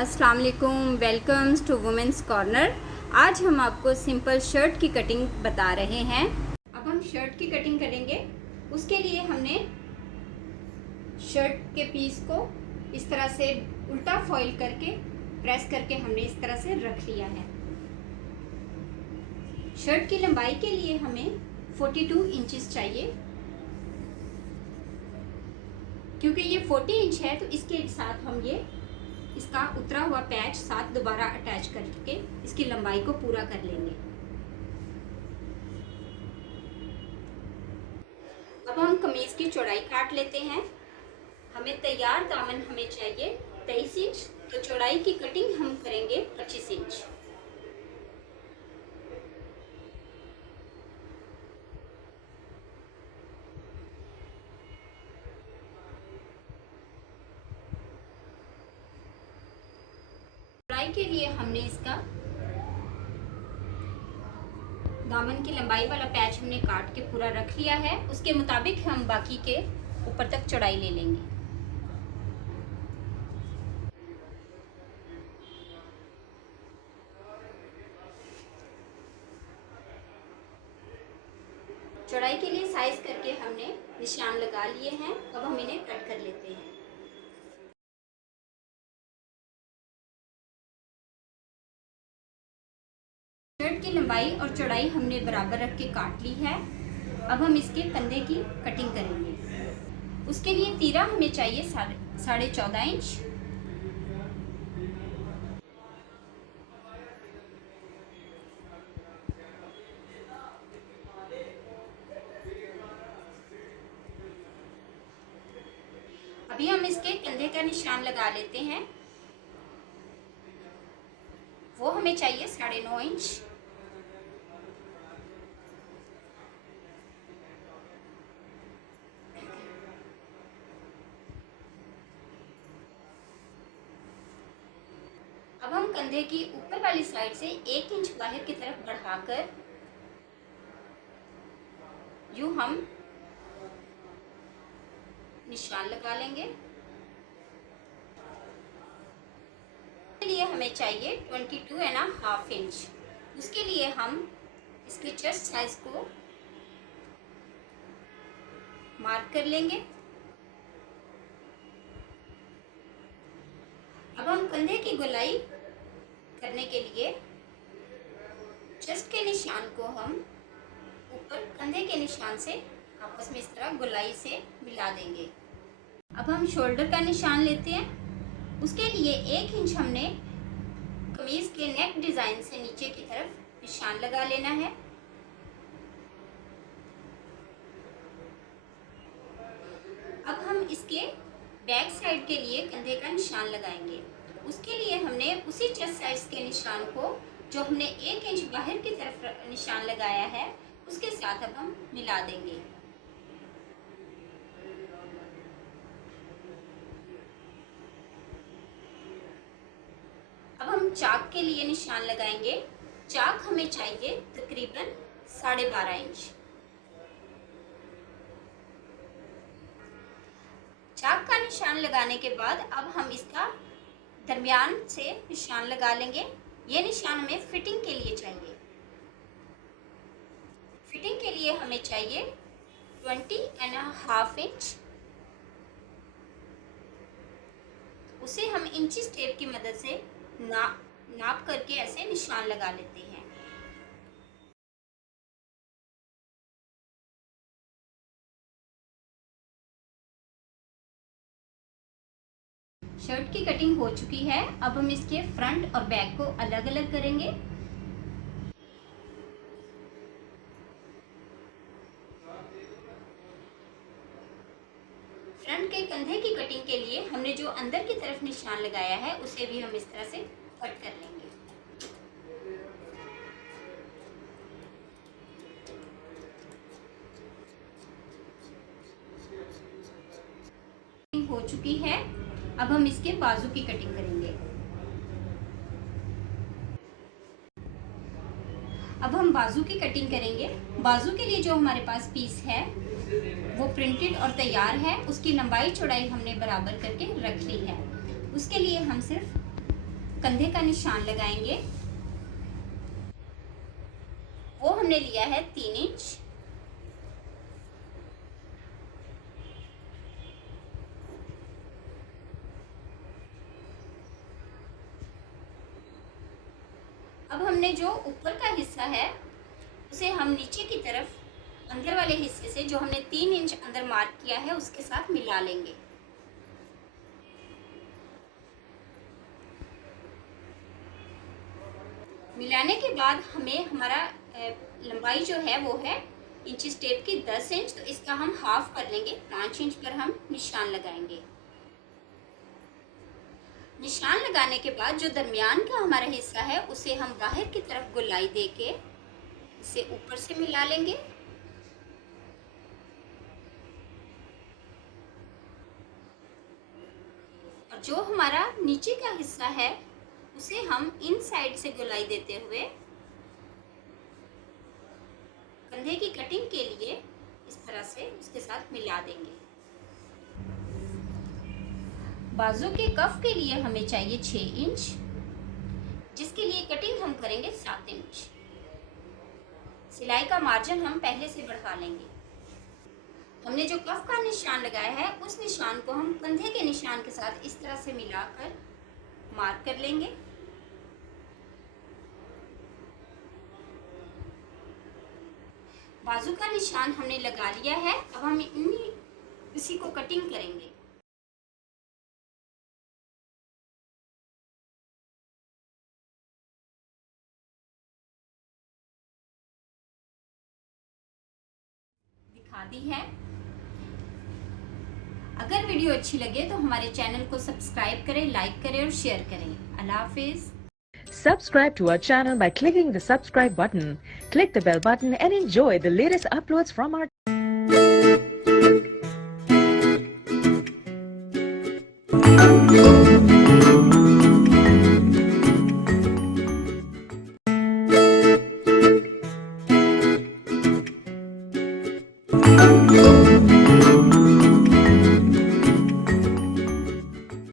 अस्सलाम वालेकुम, welcomes to women's corner. आज हम आपको सिंपल शर्ट की कटिंग बता रहे हैं। अब हम शर्ट की कटिंग करेंगे। उसके लिए हमने शर्ट के पीस को इस तरह से उल्टा फॉइल करके प्रेस करके हमने इस तरह से रख लिया है। शर्ट की लंबाई के लिए हमें 42 इंचेस चाहिए। क्योंकि ये 40 इंच है तो इसके साथ हम ये इसका उतरा हुआ पैच साथ दोबारा अटैच करके इसकी लंबाई को पूरा कर लेंगे। अब हम कमीज की चौड़ाई काट लेते हैं। हमें तैयार दामन हमें चाहिए 23 इंच, तो चौड़ाई की कटिंग हम करेंगे 25 इंच। चौड़ाई के लिए हमने इसका दामन की लंबाई वाला पैच हमने काट के पूरा रख लिया है। उसके मुताबिक हम बाकी के ऊपर तक चौड़ाई ले लेंगे। चौड़ाई के लिए साइज करके हमने निशान लगा लिए हैं। अब हम इन्हें कट कर लेते हैं। शर्ट की लंबाई और चौड़ाई हमने बराबर रख के काट ली है। अब हम इसके कंधे की कटिंग करेंगे। उसके लिए तीरा हमें चाहिए 14.5 इंच। अभी हम इसके कंधे का निशान लगा लेते हैं। वो हमें चाहिए 9.5 इंच। अब हम कंधे की ऊपर वाली साइड से 1 इंच बाहर की तरफ बढ़ाकर यूं हम निशान लगा लेंगे। इसके लिए हमें चाहिए 22.5 इंच। उसके लिए हम इसके चेस्ट साइज को मार्क कर लेंगे। अब हम कंधे की गोलाई करने के लिए चेस्ट के निशान को हम ऊपर कंधे के निशान से आपस में इस तरह गोलाई से मिला देंगे। अब हम शोल्डर का निशान लेते हैं। उसके लिए 1 इंच हमने कमीज के नेक डिजाइन से नीचे की तरफ निशान लगा लेना है। अब हम इसके बैक साइड के लिए कंधे का निशान लगाएंगे। उसके लिए हमने उसी चेस्ट साइज के निशान को जो हमने 1 इंच बाहर की तरफ निशान लगाया है उसके साथ अब हम मिला देंगे। अब हम चाक के लिए निशान लगाएंगे। चाक हमें चाहिए तकरीबन 12.5 इंच। चाक का निशान लगाने के बाद अब हम इसका दरमियान से निशान लगा लेंगे। ये निशान हमें फिटिंग के लिए चाहिए। फिटिंग के लिए हमें चाहिए 20.5 इंच। उसे हम इंची टेप की मदद से नाप करके ऐसे निशान लगा लेते हैं। शर्ट की कटिंग हो चुकी है। अब हम इसके फ्रंट और बैक को अलग अलग करेंगे। फ्रंट के कंधे की कटिंग के लिए हमने जो अंदर की तरफ निशान लगाया है उसे भी हम इस तरह से कट कर लेंगे। हो चुकी है। अब हम इसके बाजू की कटिंग करेंगे। अब हम बाजू की कटिंग करेंगे। बाजू के लिए जो हमारे पास पीस है वो प्रिंटेड और तैयार है। उसकी लंबाई चौड़ाई हमने बराबर करके रख ली है। उसके लिए हम सिर्फ कंधे का निशान लगाएंगे। वो हमने लिया है 3 इंच। अब हमने जो ऊपर का हिस्सा है उसे हम नीचे की तरफ अंदर वाले हिस्से से जो हमने 3 इंच अंदर मार्क किया है उसके साथ मिला लेंगे। मिलाने के बाद हमें हमारा लंबाई जो है वो है इंची टेप की 10 इंच, तो इसका हम हाफ कर लेंगे। 5 इंच पर हम निशान लगाएंगे। निशान लगाने के बाद जो दरमियान का हमारा हिस्सा है उसे हम बाहर की तरफ गोलाई देके इसे ऊपर से मिला लेंगे। और जो हमारा नीचे का हिस्सा है उसे हम इन साइड से गोलाई देते हुए कंधे की कटिंग के लिए इस तरह से उसके साथ मिला देंगे। बाजू के कफ के लिए हमें चाहिए 6 इंच, जिसके लिए कटिंग हम करेंगे 7 इंच। सिलाई का मार्जिन हम पहले से बढ़ा लेंगे। हमने जो कफ का निशान लगाया है उस निशान को हम कंधे के निशान के साथ इस तरह से मिलाकर मार्क कर लेंगे। बाजू का निशान हमने लगा लिया है। अब हम इसी को कटिंग करेंगे। दिखा दी है। अगर वीडियो अच्छी लगे तो हमारे चैनल को सब्सक्राइब करें, लाइक करें और शेयर करें। अल्लाह हाफिज। Subscribe to our channel by clicking the subscribe button. Click the bell button and enjoy the latest uploads from our